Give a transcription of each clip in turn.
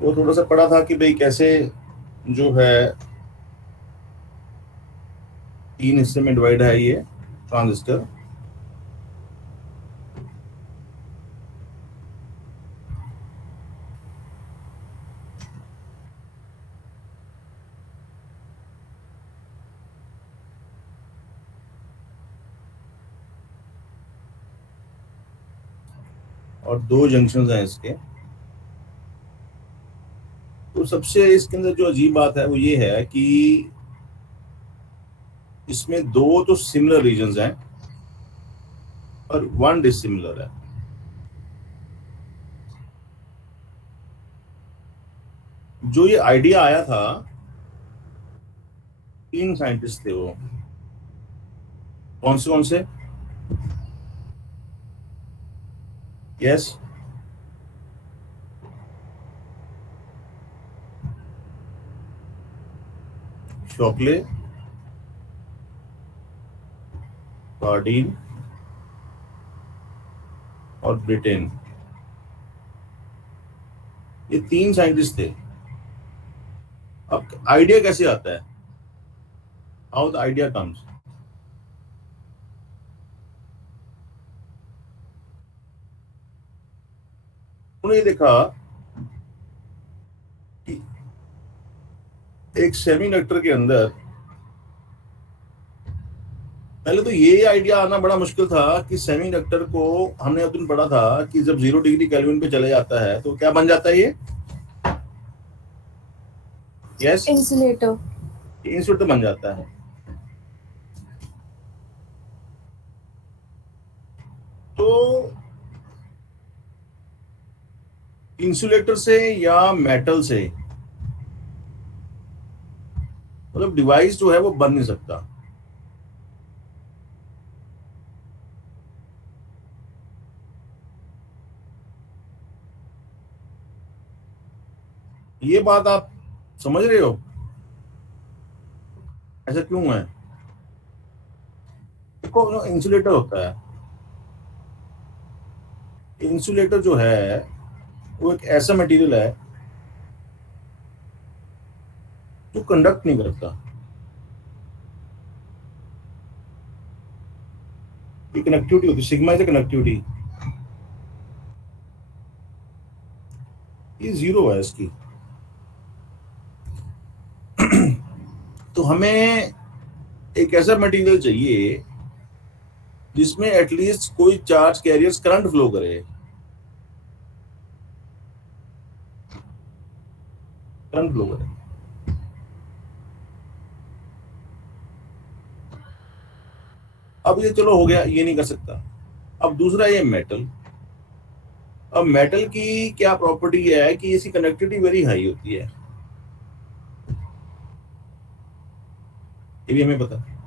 वो थोड़ा सा पढ़ा था कि भाई कैसे जो है 3 हिस्से में डिवाइड है ये ट्रांजिस्टर। और 2 जंक्शन हैं इसके। तो सबसे इसके अंदर जो अजीब बात है वो ये है कि इसमें 2 तो सिमिलर रीजन्स हैं और 1 डिसिमिलर है। जो ये आइडिया आया था, 3 साइंटिस्ट थे वो। कौन से? यस। शॉकले, कार्डीन और ब्रिटेन। ये 3 साइंटिस्ट थे। अब आइडिया कैसे आता है? How the idea comes? उन्होंने ये देखा कि एक सेमीकंडक्टर के अंदर, पहले तो ये आइडिया आना बड़ा मुश्किल था कि सेमीकंडक्टर को, हमने उस दिन पढ़ा था कि जब 0 डिग्री केल्विन पे चले जाता है तो क्या बन जाता है ये? Yes, insulator. इंसुलेटर बन जाता है। तो इंसुलेटर से या मेटल से, मतलब डिवाइस जो है वो बन नहीं सकता। ये बात आप समझ रहे हो? ऐसा क्यों है? देखो, जो इंसुलेटर होता है, इंसुलेटर जो है वो एक ऐसा मटेरियल है जो कंडक्ट नहीं करता। ये कनेक्टिविटी होती है, सिग्मा इज कनेक्टिविटी। ये 0 है इसकी। तो हमें एक ऐसा मटेरियल चाहिए जिसमें एटलीस्ट कोई चार्ज कैरियर्स करंट फ्लो करे, करंट फ्लो करे। अब ये चलो हो गया, ये नहीं कर सकता। अब दूसरा ये मेटल। अब मेटल की क्या प्रॉपर्टी है कि इसकी कंडक्टिविटी वेरी हाई होती है। ये भी हमें पता है।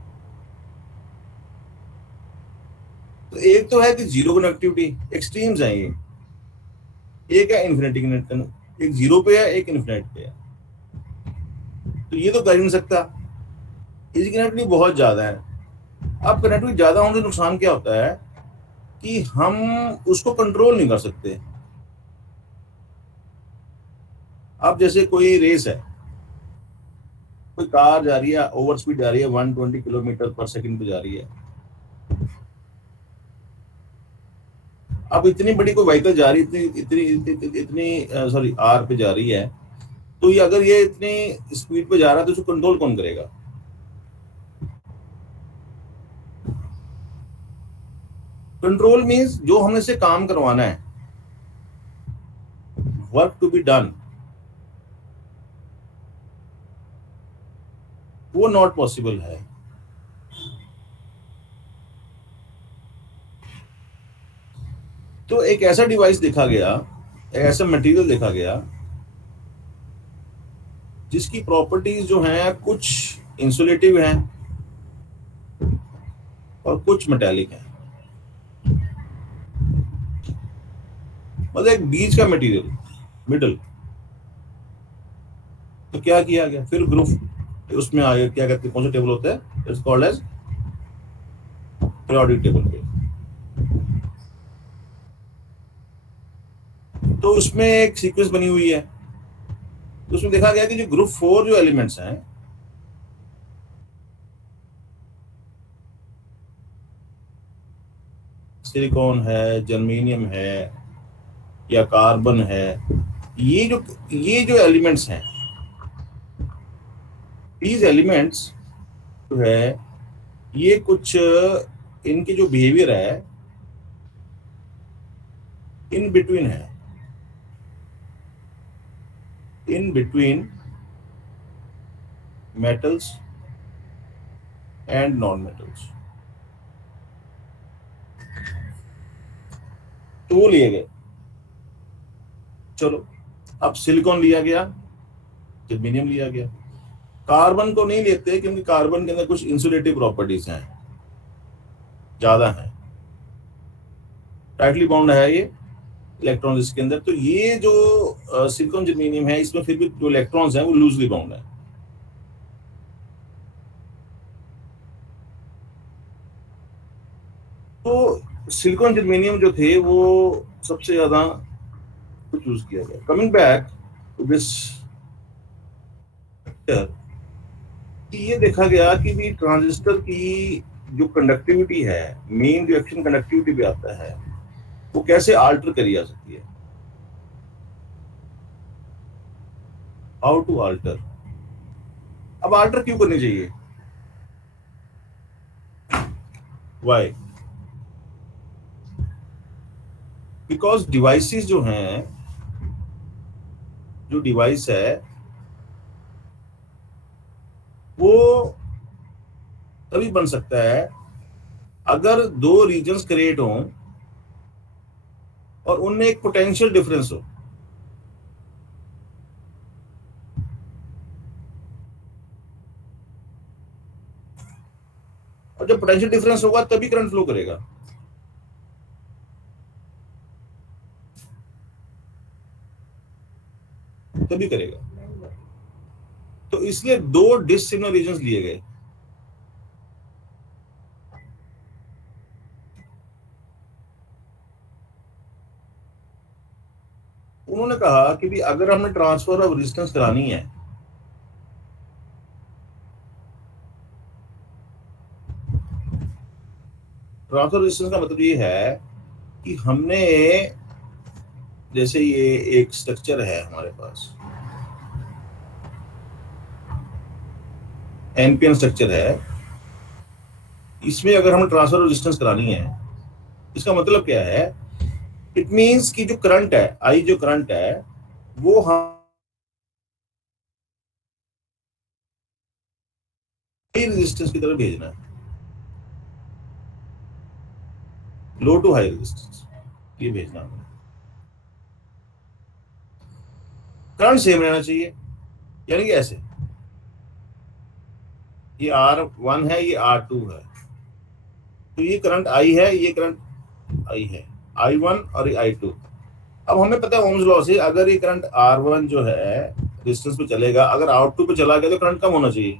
तो एक तो है कि 0 कनेक्टिविटी, एक्सट्रीम्स हैं ये। एक है इन्फिनिटी कनेक्ट, एक 0 पे है, एक इन्फिनिट पे है। तो ये तो कर ही नहीं सकता। इसकी कनेक्टिविटी बहुत ज्यादा है। अब कनेक्टिविटी ज्यादा होने से नुकसान क्या होता है कि हम उसको कंट्रोल नहीं कर सकते। अब जैसे कोई रेस है, कोई कार जा रही है, ओवर स्पीड जा रही है, 120 किलोमीटर पर सेकंड पे जा रही है। अब इतनी बड़ी कोई व्हीकल जा रही है, इतनी इतनी इतनी, इतनी सॉरी आर पे जा रही है, तो ये अगर ये इतनी स्पीड पे जा रहा है तो उसको कंट्रोल कौन करेगा? कंट्रोल मीन्स जो हमें से काम करवाना है, वर्क टू बी डन, वो नॉट पॉसिबल है। तो एक ऐसा डिवाइस देखा गया, एक ऐसा मटेरियल देखा गया जिसकी प्रॉपर्टीज जो हैं कुछ इंसुलेटिव हैं और कुछ मेटेलिक हैं, मतलब एक बीच का मटेरियल, मिडल। तो क्या किया गया फिर ग्रुप, उसमें आगे क्या कहते हैं, कौन सा टेबल होता है? It's called as periodic table पे। तो उसमें एक सीक्वेंस बनी हुई है तो उसमें देखा गया कि जो ग्रुप 4 जो एलिमेंट्स हैं, सिलिकॉन है, जर्मेनियम है या कार्बन है, ये जो एलिमेंट्स हैं, these एलिमेंट्स जो है, ये कुछ इनके जो बिहेवियर है इन बिटवीन है, in between metals and non metals, तो वो लिए गए। चलो, अब सिलिकॉन लिया गया, जर्मेनियम लिया गया, कार्बन को नहीं लेते क्योंकि कार्बन के अंदर कुछ इंसुलेटिव प्रॉपर्टीज हैं, ज्यादा हैं, टाइटली बाउंड है ये इलेक्ट्रॉन इसके अंदर। तो ये जो सिलिकॉन जर्मेनियम है, इसमें फिर भी जो इलेक्ट्रॉन्स हैं वो लूजली बाउंड है। तो सिलिकॉन जर्मेनियम जो थे वो सबसे ज्यादा चूज किया गया। कमिंग बैक टू दिस, ये देखा गया कि भी ट्रांजिस्टर की जो कंडक्टिविटी है, मेन रिएक्शन कंडक्टिविटी भी आता है, वो कैसे आल्टर करी जा सकती है। How to alter. अब आल्टर क्यों करनी चाहिए, वाई? बिकॉज डिवाइसेस जो हैं, जो डिवाइस है वो तभी बन सकता है अगर दो रीजन्स क्रिएट हों और उनमें एक पोटेंशियल डिफरेंस हो। और जब पोटेंशियल डिफरेंस होगा तभी करंट फ्लो करेगा। तभी करेगा। तो इसलिए दो डिसिमिलर रीजन्स लिए गए। उन्होंने कहा कि भी अगर हमने ट्रांसफर ऑफ रेजिस्टेंस करानी है, ट्रांसफर रेजिस्टेंस का मतलब ये है कि हमने, जैसे ये एक स्ट्रक्चर है हमारे पास, एनपीएन स्ट्रक्चर है, इसमें अगर हमें ट्रांसफर ऑफ रेजिस्टेंस करानी है, इसका मतलब क्या है? इट मींस कि जो करंट है, आई जो करंट है, वो हाई रेजिस्टेंस की तरफ भेजना है, लो टू हाई रेजिस्टेंस, ये भेजना है। करंट सेम रहना चाहिए, यानी कि ऐसे, ये R1 है, ये R2 है, तो ये करंट I है, ये करंट I है, I1 और ये I2। अब हमें पता है ओम्स लॉ से, अगर ये करंट R1 जो है रेजिस्टेंस पे चलेगा, अगर R2 पे चला गया तो करंट कम होना चाहिए।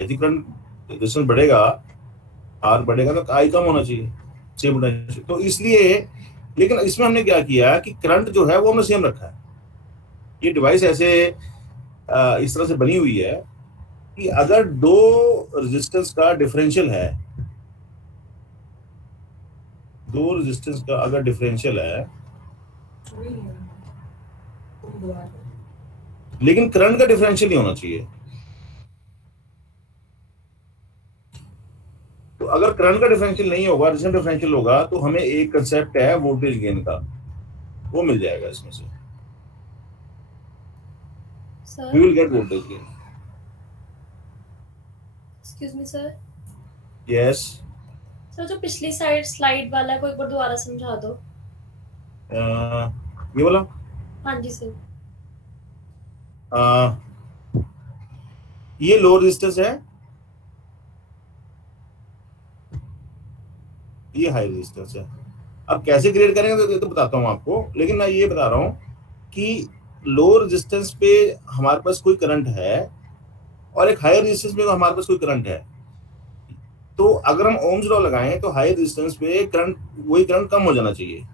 यदि करंट रेजिस्टेंस बढ़ेगा, R बढ़ेगा, तो I कम होना चाहिए, सेम होना चाहिए। तो इसलिए, लेकिन इसमें हमने क्या किया कि करंट जो है वो हमने सेम रखा है। ये डिवाइस ऐसे इस तरह से बनी हुई है कि अगर दो रेजिस्टेंस का डिफरेंशियल है, दो रेजिस्टेंस का अगर डिफरेंशियल है, लेकिन करंट का डिफरेंशियल नहीं होना चाहिए। तो अगर करंट का डिफरेंशियल नहीं होगा, रेजिस्टेंस डिफरेंशियल होगा, तो हमें एक कंसेप्ट है वोल्टेज गेन का, वो मिल जाएगा इसमें से। We will get voltage gain. Excuse me sir. Yes sir, जो पिछली स्लाइड वाला है, को एक बार दोबारा समझा दो। ये वाला? हाँ जी सर। ये लो रेजिस्टेंस है, ये हाई रेजिस्टेंस है। अब कैसे क्रिएट करेंगे तो बताता हूँ आपको, लेकिन मैं ये बता रहा हूँ कि लो रेजिस्टेंस पे हमारे पास कोई करंट है और एक हाई रेजिस्टेंस पे हमारे पास कोई करंट है। तो अगर हम ओम्स लॉ लगाएं तो हाई रेजिस्टेंस पे करंट, वही करंट कम हो जाना चाहिए।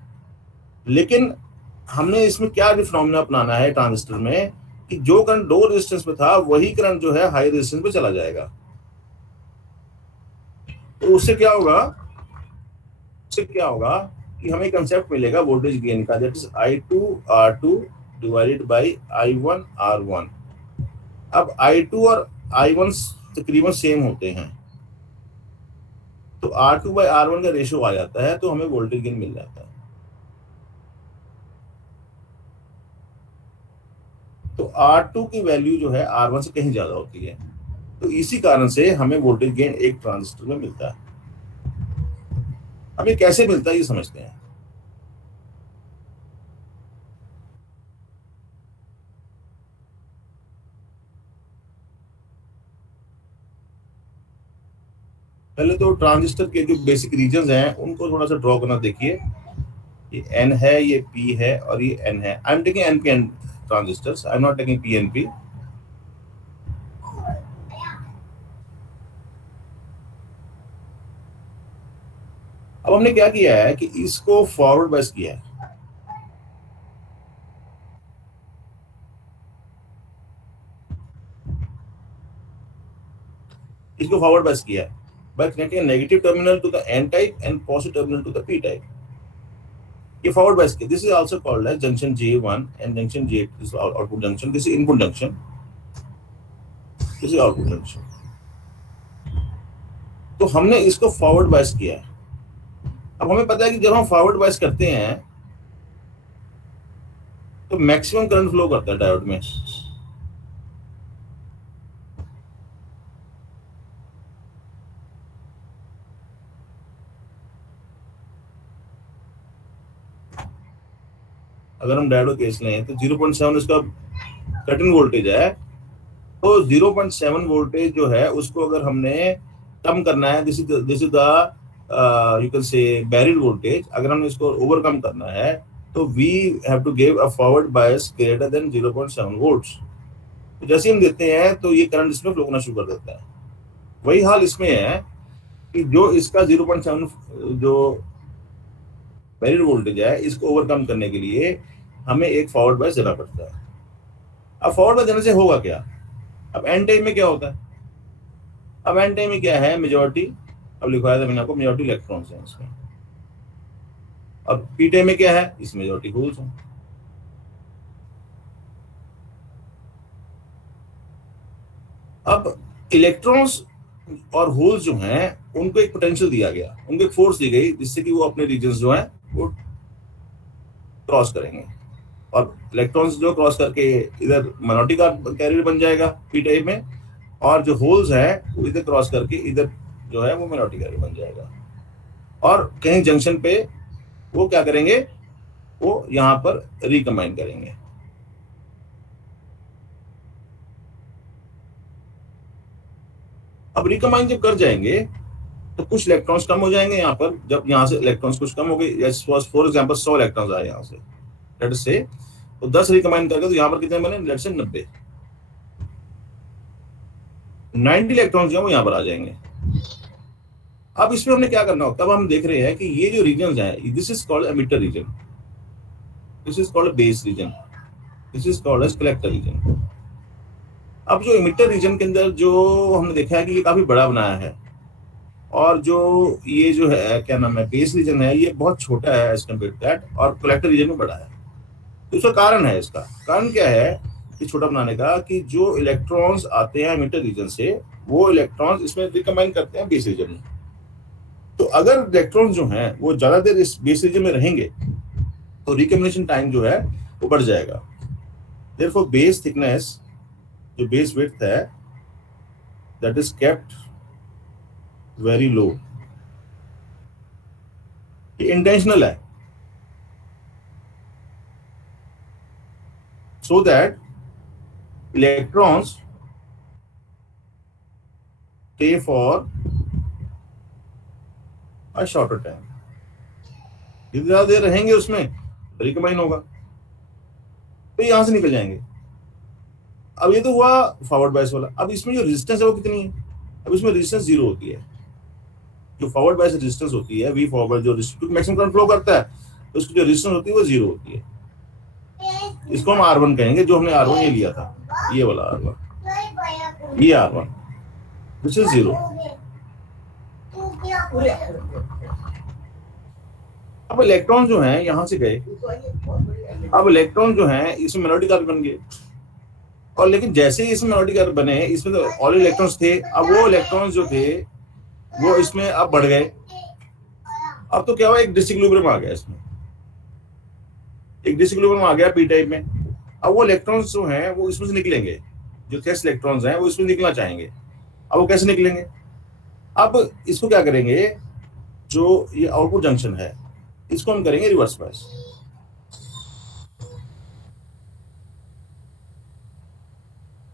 लेकिन हमने इसमें क्या फिनोमेना अपनाना है ट्रांजिस्टर में कि जो करंट लो रेजिस्टेंस पे था वही करंट जो है हाई रेजिस्टेंस पे चला जाएगा। तो उससे क्या होगा, उससे क्या होगा कि हमें कंसेप्ट मिलेगा वोल्टेज गेन का, that is I2R2 divided by I1R1। अब I2 और I1 तकरीबन सेम होते हैं, तो R2/R1 का रेशियो आ जाता है, तो हमें वोल्टेज गेन मिल जाता है। तो R2 की वैल्यू जो है R1 से कहीं ज्यादा होती है, तो इसी कारण से हमें वोल्टेज गेन एक ट्रांजिस्टर में मिलता है। अब ये कैसे मिलता है ये समझते हैं। पहले तो ट्रांजिस्टर के जो बेसिक रीजंस हैं उनको थोड़ा सा ड्रॉ करना देखिए। ये N है, ये P है और ये N है। I am taking NPN transistors, I am not taking PNP। अब हमने क्या किया है कि इसको फॉरवर्ड बायस किया है। इसको फॉरवर्ड बायस किया है by connecting a negative terminal to the N type and positive terminal to the P type. ये फॉरवर्ड बायस किया। This is also called as junction J1 and junction J2 is output junction. This is input junction. This is output junction. तो हमने इसको forward bias किया है। अब हमें पता है कि जब हम फॉरवर्ड बायस करते हैं तो मैक्सिमम करंट फ्लो करता है डायोड में। अगर हम डायोड केस लें तो 0.7 इसका कट इन वोल्टेज है, तो 0.7 वोल्टेज जो है उसको अगर हमने कम करना है, this is the you can say barrier voltage, अगर हमने इसको ओवरकम करना है तो we have to give a forward bias greater than 0.7 volts. तो जैसे ही हम देते हैं तो ये करंट इसमें फ्लो करना शुरू कर देता है। वही हाल इसमें है कि जो इसका 0.7 जो बैरियर वोल्टेज है इसको ओवरकम करने के लिए हमें एक फॉरवर्ड बायस देना पड़ता है। अब फॉरवर्ड बायस देने से होगा क्या, अब एन टाइम में क्या होता है, अब एन टाइम में क्या है, मेजॉरिटी, अब लिखवाया था मैंने आपको, मेजॉरिटी इलेक्ट्रॉन्स हैं इसमें। अब पी टाइम में क्या है, इसमें मेजॉरिटी होल्स हैं। अब इलेक्ट्रॉन्स और होल्स जो हैं उनको एक पोटेंशियल दिया गया, उनको एक फोर्स दी गई जिससे कि वो अपने रीजन्स जो हैं वो क्रॉस करेंगे, और इलेक्ट्रॉन्स जो क्रॉस करके इधर माइनॉरिटी का कैरियर बन जाएगा पी टाइप में, और जो होल्स है वो इधर क्रॉस करके इधर जो है वो माइनॉरिटी कैरियर बन जाएगा, और कहीं जंक्शन पे वो क्या करेंगे, वो यहाँ पर रिकम्बाइन करेंगे। अब रिकम्बाइन जब कर जाएंगे तो कुछ इलेक्ट्रॉन्स कम हो जाएंगे यहाँ पर, जब यहाँ से इलेक्ट्रॉन्स कुछ कम हो गए, फॉर एग्जांपल 100 इलेक्ट्रॉन्स आए यहाँ से, लेट से, तो 10 रिकम्बाइन करके तो यहाँ पर कितने बने, लेट से 90 इलेक्ट्रॉन्स जो वो यहाँ पर आ जाएंगे। अब इसमें हमने क्या करना होता है, अब हम देख रहे हैं कि ये जो रीजन है, this is called emitter region, this is called base region, this is called as collector region. अब जो एमिटर रीजन के अंदर जो हमने देखा है कि ये काफी बड़ा बनाया है, और जो ये जो है क्या नाम है, बेस रीजन है, ये बहुत छोटा है एज कम्पेयर टू दैट, और कलेक्टर रीजन में बड़ा है। तो इसका कारण है, इसका कारण क्या है कि छोटा बनाने का, कि जो इलेक्ट्रॉन्स आते हैं एमिटर रीजन से वो इलेक्ट्रॉन्स इसमें रिकम्बाइन करते हैं बेस रीजन में। तो अगर इलेक्ट्रॉन्स जो हैं वो ज्यादा देर इस बेस रीजन में रहेंगे तो रिकम्बिनेशन टाइम जो है वो बढ़ जाएगा। देयरफॉर बेस थिकनेस, जो बेस विड्थ है, that is kept very low. ये इंटेंशनल है, so that electrons stay for a shorter time। जितनी ज्यादा देर रहेंगे उसमें रिकम्बाइन होगा, तो यहां से निकल जाएंगे। अब ये तो हुआ फॉरवर्ड बायस वाला। अब इसमें जो रेजिस्टेंस है वो कितनी है, अब इसमें रेजिस्टेंस 0 होती है। जो फॉरवर्ड बायस रेजिस्टेंस होती है, वी फॉरवर्ड जो मैक्सिमम करंट फ्लो करता है, तो उसकी जो रेजिस्टेंस होती है वो 0 होती है। इसको हम R1 कहेंगे, जो हमने R1 ये लिया था, ये वाला R1, ये R1, दिस इज 0। अब इलेक्ट्रॉन जो हैं यहां से गए, अब इलेक्ट्रॉन जो हैं इसमें मिनोरिटी चार्ज बन गए, और लेकिन जैसे ही इसमें मिनोरिटी चार्ज बने, इसमें तो ऑल इलेक्ट्रॉन्स थे, अब वो इलेक्ट्रॉन्स जो थे वो इसमें अब बढ़ गए। अब तो क्या हुआ, एक डिसइक्विलिब्रियम आ गया, इसमें एक डिसइक्विलिब्रियम आ गया पी टाइप में। अब वो इलेक्ट्रॉन्स जो हैं वो इसमें से निकलेंगे, जो टेस्ट इलेक्ट्रॉन्स हैं वो इसमें निकलना चाहेंगे। अब वो कैसे निकलेंगे, अब इसको क्या करेंगे, जो ये आउटपुट जंक्शन है इसको हम करेंगे रिवर्स बायस।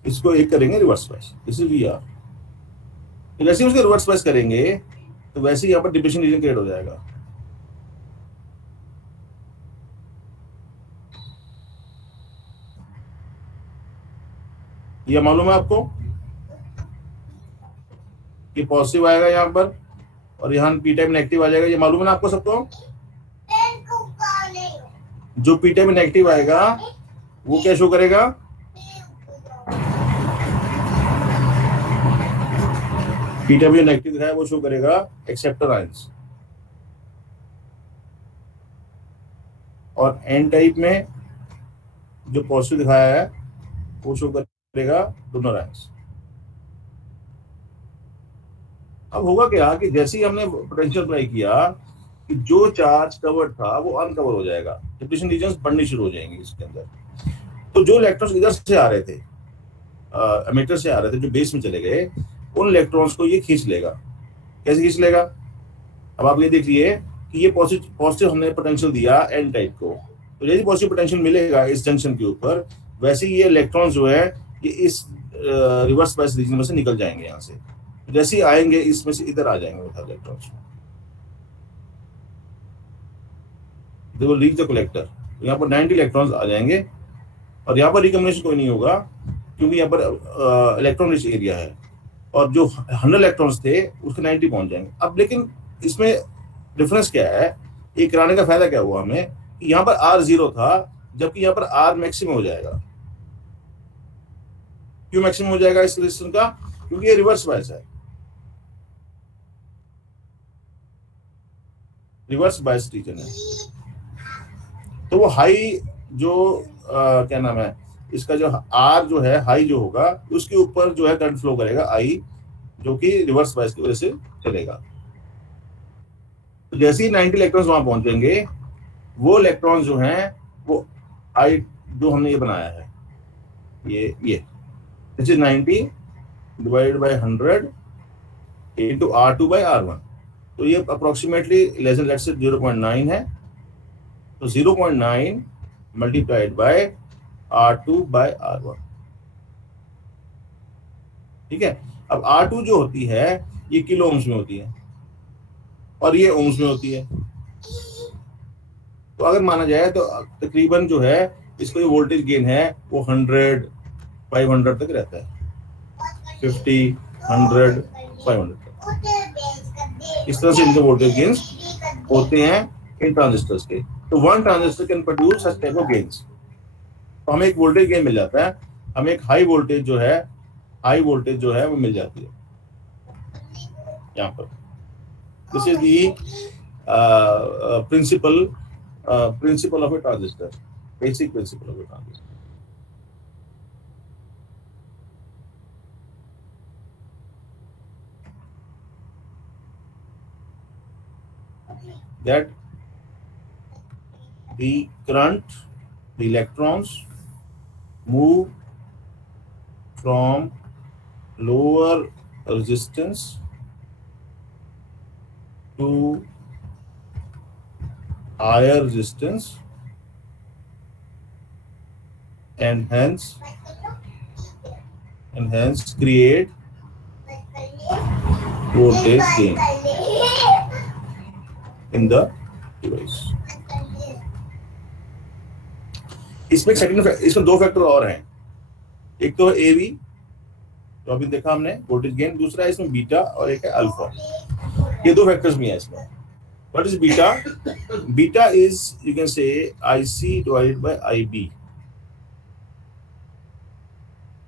इसको एक करेंगे reverse bias, this is VR। तो जैसे ही उसके रिवर्स बायस करेंगे तो वैसे ही यहाँ पर डिप्लेशन रीजन क्रिएट हो जाएगा। ये मालूम है आपको कि पॉजिटिव आएगा यहाँ पर और यहाँ पी टाइप नेगेटिव आ जाएगा, ये मालूम है ना आपको सबको। जो पी टाइप नेगेटिव आएगा वो क्या शो करेगा, पी टाइप जो नेगेटिव दिखाया वो शो करेगा एक्सेप्टर आयंस, और एन टाइप में जो पॉजिटिव दिखाया है वो शो करेगा डोनर आयंस। अब होगा क्या कि जैसे ही हमने पोटेंशियल अप्लाई किया कि जो चार्ज कवर्ड था वो अनकवर हो जाएगा, डिप्लेशन रीजन्स बढ़नी शुरू हो जाएंगे इसके अंदर। तो जो इलेक्ट्रॉन्स इधर से आ रहे थे, एमिटर से आ रहे थे, जो बेस में चले गए, उन इलेक्ट्रॉन्स को ये खींच लेगा। कैसे खींच लेगा, अब आप ये देखिए कि ये पॉजिटिव हमने पोटेंशियल दिया एन टाइप को, तो यदि पॉजिटिव पोटेंशियल मिलेगा इस जंक्शन के ऊपर, वैसे ही ये इलेक्ट्रॉन्स जो है ये इस रिवर्स बायस रीजन में से निकल जाएंगे यहाँ से। जैसे ही आएंगे इसमें से इधर आ जाएंगे वो electrons, they will reach the collector. यहाँ पर 90 इलेक्ट्रॉन्स आ जाएंगे और यहाँ पर रिकॉम्बिनेशन कोई नहीं होगा क्योंकि यहाँ पर इलेक्ट्रॉन रिच एरिया है, और जो 100 इलेक्ट्रॉन्स थे उसके 90 पहुंच जाएंगे। अब लेकिन इसमें डिफरेंस क्या है, ये कराने का फायदा क्या हुआ हमें कि यहाँ पर R0 था जबकि यहाँ पर R मैक्सिमम हो जाएगा। क्यों मैक्सिमम हो जाएगा इस रेजिस्टेंस का, क्योंकि ये रिवर्स बायस है, रिवर्स बायस रीजन है। तो वो हाई जो क्या नाम है इसका, जो R जो है हाई जो होगा उसके ऊपर जो है करंट फ्लो करेगा I, जो कि रिवर्स बायस की वजह से चलेगा। तो जैसे ही 90 इलेक्ट्रॉन्स वहां पहुंचेंगे, वो इलेक्ट्रॉन्स जो हैं वो I जो हमने ये बनाया है, ये this is 90 divided by 100 into R2 by R1। तो ये approximately less than let's say 0.9 है, तो 0.9 multiplied by R2 by R1, ठीक है। अब R2 जो होती है ये किलो ओम्स में होती है और ये ओम्स में होती है, तो अगर माना जाए तो तकरीबन जो है इसको ये वोल्टेज गेन है वो 100 500 तक रहता है, 50 100 500 तक। इस तरह से इनके वोल्टेज गेन्स होते हैं इन ट्रांजिस्टर्स के। तो one transistor can produce such type of gains. तो हमें एक वोल्टेज गेन मिल जाता है, हमें एक हाई वोल्टेज जो है वो मिल जाती है यहाँ पर। This is the principle of A transistor, basic principle of A transistor. That the current, the electrons move from lower resistance to higher resistance and hence create voltage gain in the device। इसमें इसमें दो factor और हैं, एक तो है AV जो अभी देखा हमने वोल्टेज गेन, दूसरा है इसमें बीटा और एक है अल्फा। ये दो फैक्टर्स भी हैं इसमें। What is beta? Beta is you can से IC divided by IB।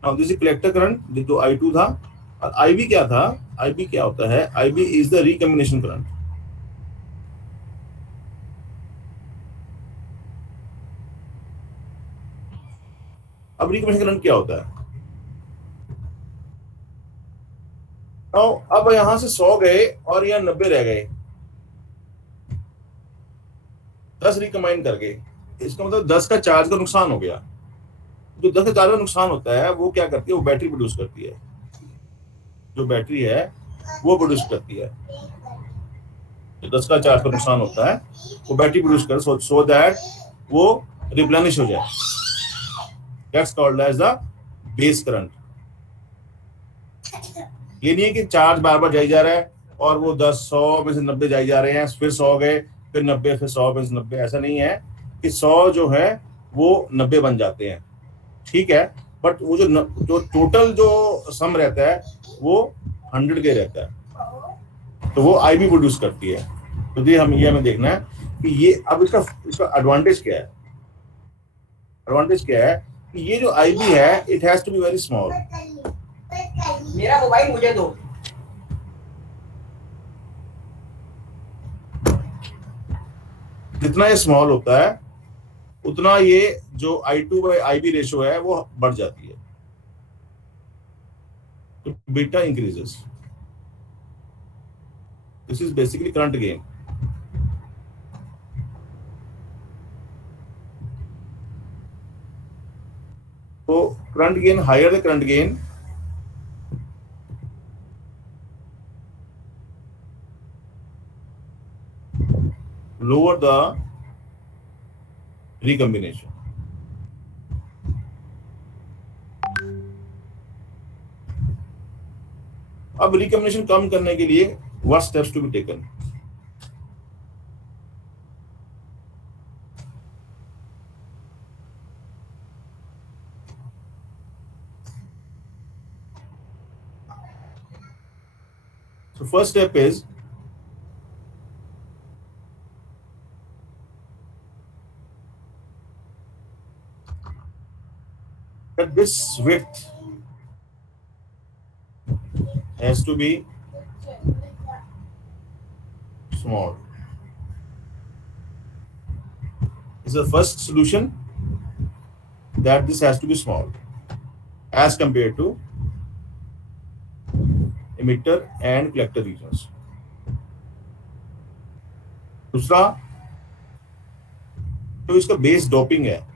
Now this is collector current जो I2 था, और IB क्या था? IB क्या होता है? IB is the recombination current. अब रिकम्बिनेशन करंट क्या होता है? नाउ अब यहां से 100 गए और यहाँ 90 रह गए, 10 रिकम्बाइन कर गए, इसका मतलब 10 का चार्ज का नुकसान हो गया। जो 10 का चार्ज का नुकसान होता है वो क्या करती है? वो बैटरी प्रोड्यूस करती है। जो बैटरी है वो प्रोड्यूस करती है। जो 10 का चार्ज का नुकसान होता है वो बैटरी प्रोड्यूस कर, सो दैट वो रिप्लेनिश हो जाए। That's called as the base current. ये नहीं है कि चार्ज बार बार जाई जा रहा है और वो 10 100 में से 90 जाई जा रहे हैं, फिर 100 गए, फिर 90, फिर 100 में से 90। ऐसा नहीं है कि 100 जो है वो 90 बन जाते हैं, ठीक है, बट वो जो टोटल जो सम रहता है वो 100 के रहता है, तो वो IB प्रोड्यूस करती है। तो ये हमें देखना है कि ये अब इसका एडवांटेज क्या है? एडवांटेज क्या है कि ये जो IB है it has to be very small. मेरा मोबाइल मुझे दो। जितना ये स्मॉल होता है उतना ये जो I2 by IB रेशो है वो बढ़ जाती है, तो beta increases. This is basically current gain. तो current gain, higher the current gain, lower the recombination. अब रिकम्बिनेशन कम करने के लिए what steps to be taken? So first step is that this width has to be small. This is the first solution, that this has to be small as compared to emitter and collector regions. दूसरा, तो इसका base doping है,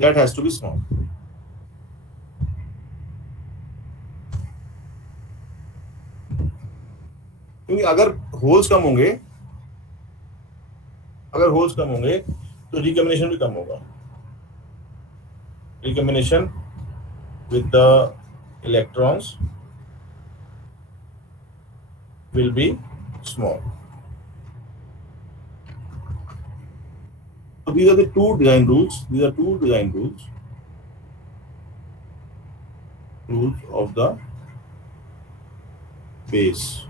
that has to be small. क्योंकि अगर holes कम होंगे तो recombination भी कम होगा। Recombination with the electrons will be small. So these are the two design rules. Rules of the base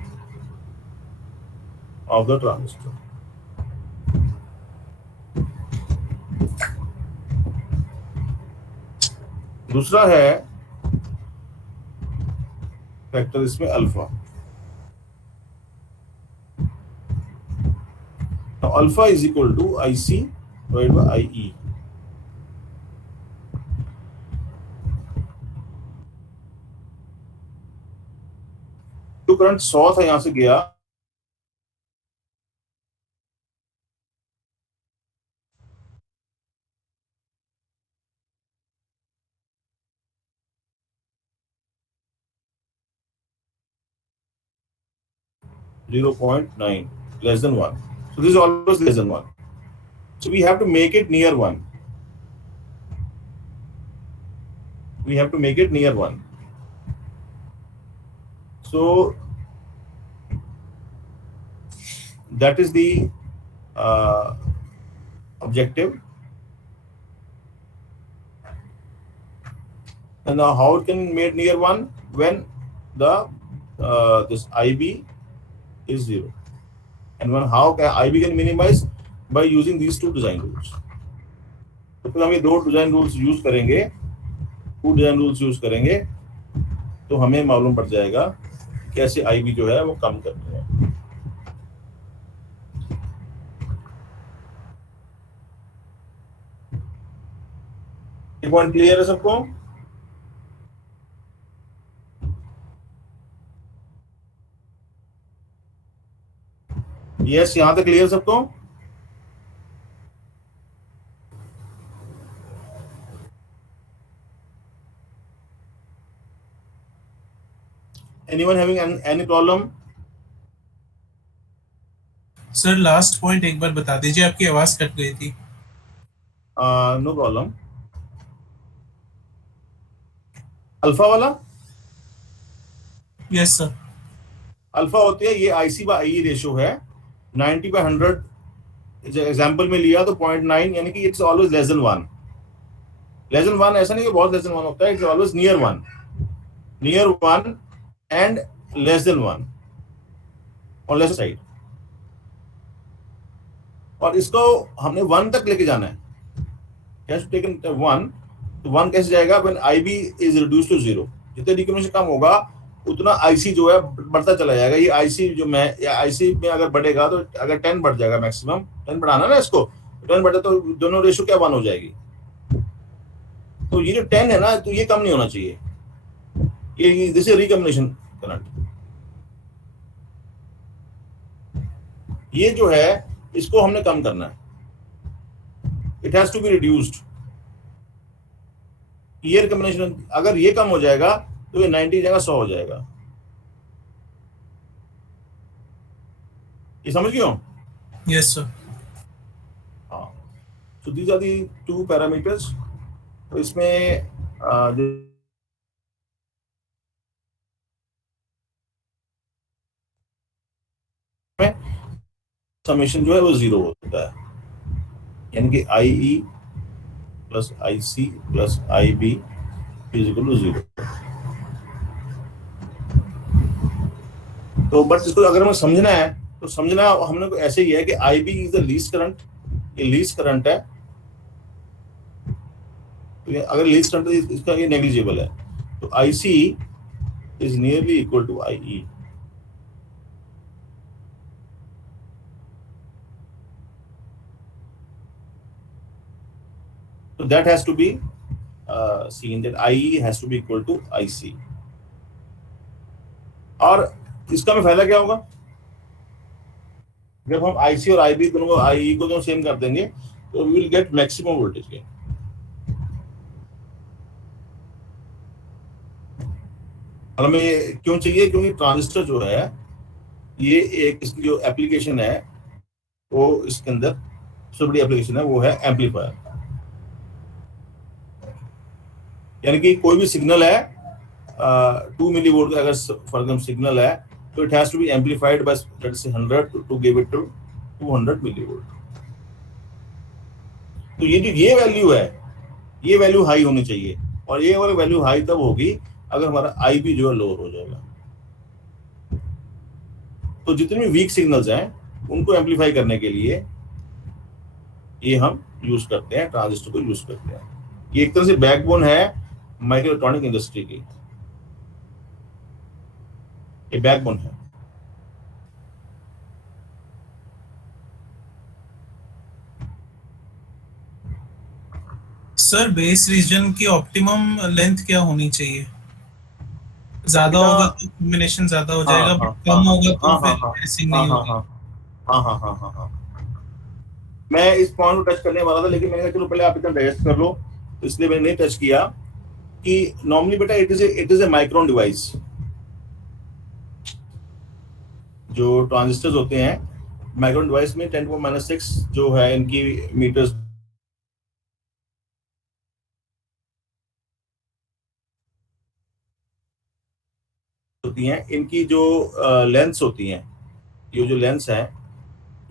of the transistor. दूसरा है फैक्टर इसमें अल्फा। तो alpha is equal to IC divide by IE। तो current 100 था, यहां से गया 0.9, less than 1. So this is always less than 1. So we have to make it near 1. So that is the objective. And now how it can be made near 1? When the this IB is 0. And when how IB can minimize? By using these two design rules. तो फिर हम ये दो design rules use करेंगे, to design rules use करेंगे, तो हमें मालूम पड़ जाएगा कैसे आईबी जो है वो कम करनी है। ये पॉइंट क्लियर है सबको? यस, यहां तक क्लियर सबको? Anyone having any problem? Sir last point एक बार बता दीजिए, आपकी आवाज कट गई थी। No problem. अल्फा वाला, यस सर। अल्फा होती है ये आईसी बाई ई रेशो है, 90/100 एग्जाम्पल में लिया तो 0.9, यानी कि it's always less than 1। Less than 1 ऐसा नहीं कि बहुत लेस देन 1 होता है, it's always near 1, near 1 and less than 1 और लेस साइड। और इसको हमने 1 तक लेके जाना है, हैज टू टेकन 1। तो 1 कैसे जाएगा? When IB is reduced to 0, जितने डिक्रिमिनेशन कम होगा उतना आईसी जो है बढ़ता चला जाएगा। ये आईसी जो मैं या आईसी में अगर बढ़ेगा, तो अगर 10 बढ़ जाएगा, मैक्सिमम 10 बढ़ाना ना इसको, 10 बढ़े तो दोनों रेशो क्या 1 हो जाएगी। तो ये जो 10 है ना, तो ये कम नहीं होना चाहिए, ये दिस इज रिकम्बिनेशन करंट। ये जो है इसको हमने कम करना है, it has to be reduced. ये रिकम्बिनेशन अगर ये कम हो जाएगा तो ये 90 जगह 100 हो जाएगा। ये समझ गए हो? Yes sir. हाँ। तो these are the two parameters. तो इसमें जो समेशन जो है वो 0 होता है, यानी कि I E plus I C plus I B is equal to 0। तो बट इसको अगर हमें समझना है तो समझना हमने को ऐसे ही है कि I B is the least current, ये लीस्ट करंट है। तो ये अगर लीस्ट करंट है, इसका ये नेग्लिजिबल है, तो I C is nearly equal to I E. So that has to be seen, that IE has to be equal to IC। और इसका में फायदा क्या होगा? जब हम IC और IB दोनों को IE को दोनों सेम कर देंगे तो we will get maximum voltage gain. और हमें ये क्यों चाहिए? क्योंकि ट्रांजिस्टर जो है ये एक इसकी जो एप्लीकेशन है वो इसके अंदर सबसे बड़ी एप्लीकेशन है वो है एम्पलीफायर। यानी कि कोई भी सिग्नल है 2 मिली वोल्ट का अगर फॉर एग्जाम्पल सिग्नल है, तो it has to be amplified by let's say 100 to give it to 200 millivolt. तो ये जो ये वैल्यू है, ये वैल्यू हाई होनी चाहिए, और ये वाली वैल्यू हाई तब होगी अगर हमारा आई भी जो है लोअर हो जाएगा। तो जितने भी वीक सिग्नल्स हैं उनको एम्पलीफाई करने के लिए ये हम यूज करते हैं, ट्रांजिस्टर को यूज करते हैं। ये एक तरह से बैकबोन है माइक्रो इलेक्ट्रॉनिक इंडस्ट्री की, ये बैकबोन है। सर बेस रीजन की ऑप्टिमम लेंथ क्या होनी चाहिए? ज्यादा होगा तो कॉम्बिनेशन ज्यादा हो जाएगा, बट कम होगा तो फिर ऐसी नहीं होगी। हाँ। मैं इस पॉइंट को टच करने वाला था, लेकिन मैंने कहा चलो पहले आप इतना डाइजेस्ट कर लो, तो इसलिए मैंने नहीं टच किया कि नॉर्मली बेटा it is a micron device. जो ट्रांजिस्टर्स होते हैं माइक्रोन डिवाइस में 10⁻⁶ जो है इनकी मीटर्स होती हैं, इनकी जो लेंस होती हैं, ये जो लेंस है,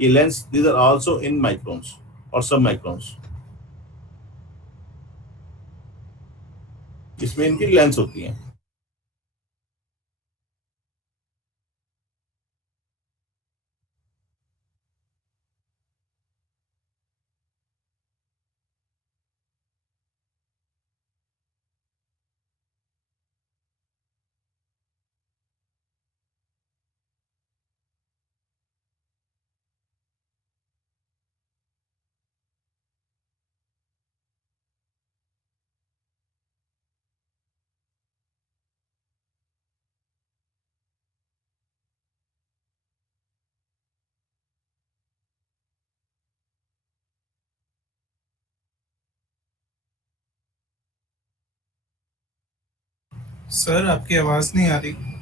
ये lens these are also in microns और सब माइक्रोन्स, इसमें इनकी लेंस होती हैं। सर आपकी आवाज नहीं आ रही।